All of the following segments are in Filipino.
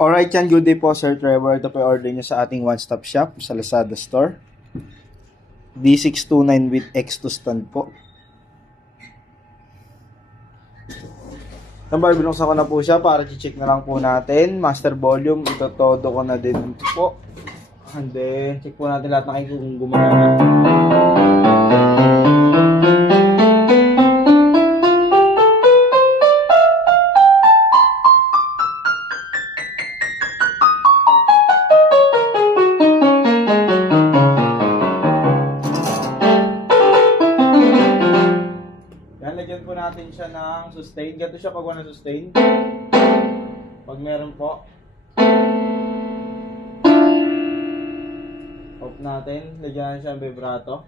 Alright yan, good day po Sir Trevor. Ito po yung order nyo sa ating one-stop shop sa Lazada store. D629 with X2 stand po. Number, binuksan ko na po siya para i-check na lang po natin. Master volume, ito todo ko na din po. And then, check po natin lahat ng kung gumana. Lagyan po natin siya ng sustain. Ganito siya pag walang sustain. Pag meron po. Off natin. Lagyan siya ng vibrato.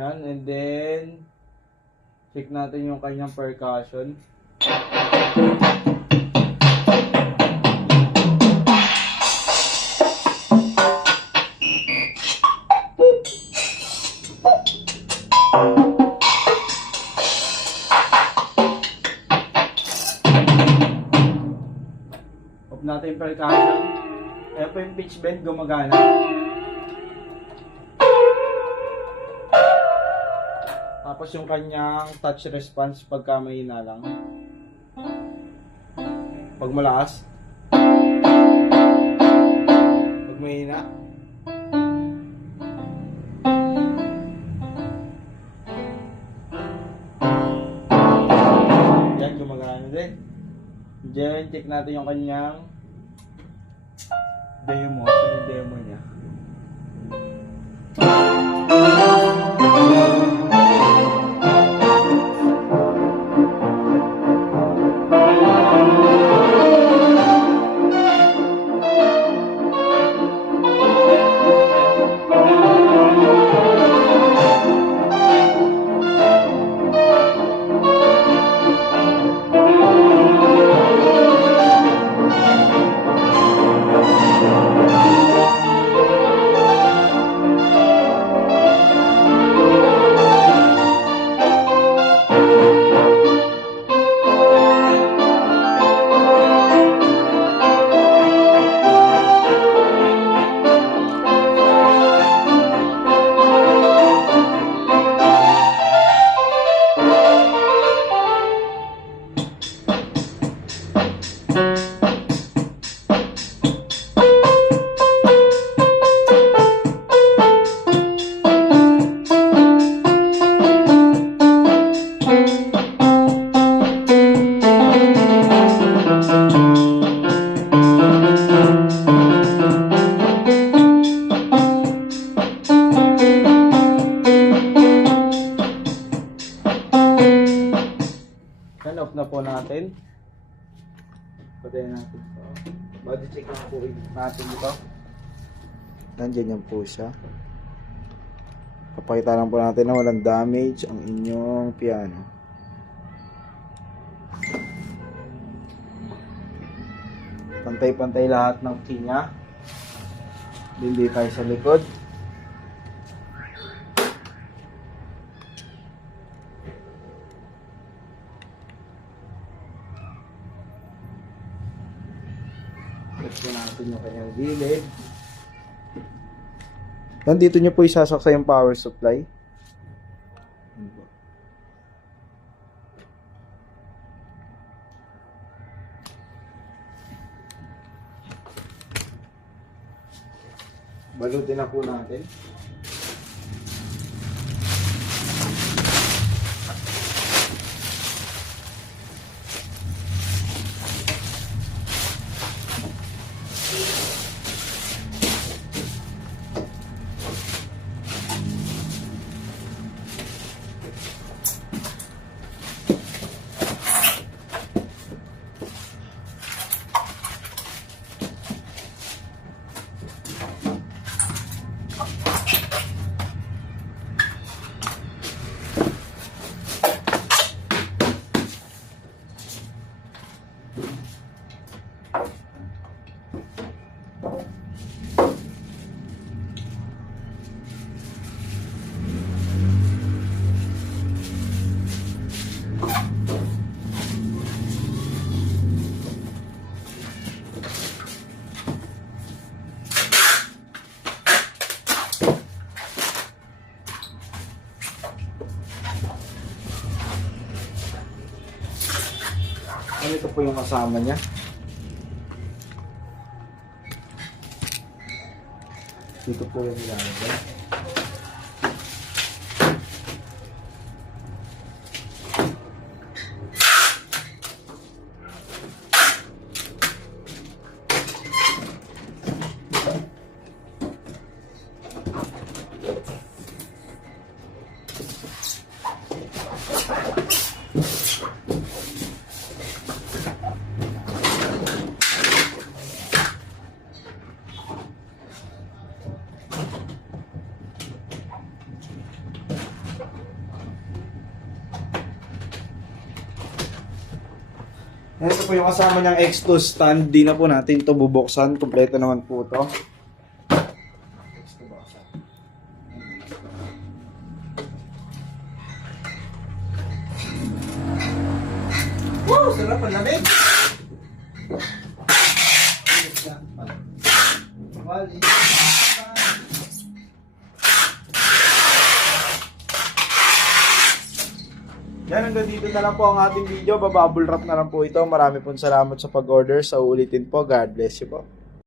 Yan, and then check natin yung kanyang percussion. Off natin yung percussion. Ayan po yung pitch bend, gumagana. Tapos yung kanyang touch response pagka may hina lang. Pag malakas. Pag may hina. Yan, gumagana din. Diyan, check natin yung kanyang demo. So yung demo niya. Off na po natin. Patayin natin ito. Body check lang po natin ito. Nandiyan yan po siya. Papakita lang po natin na walang damage ang inyong piano. Pantay-pantay lahat ng key niya. Hindi tayo sa likod. Check natin yung kanyang gilid. Nandito nyo po isasaksa yung power supply. Balutin na po natin. Ano ito po yung kasama niya? Dito po yung nilalagay. Ito po yung kasama niyang X2 stand. Di na po natin ito bubuksan. Kompleto naman po ito. X2 buksan. Wow! Sarap ang lamig! Yan, hanggang dito na lang po ang ating video. Bababble wrap na lang po ito. Marami pong salamat sa pag-order. Sa uulitin po. God bless you po.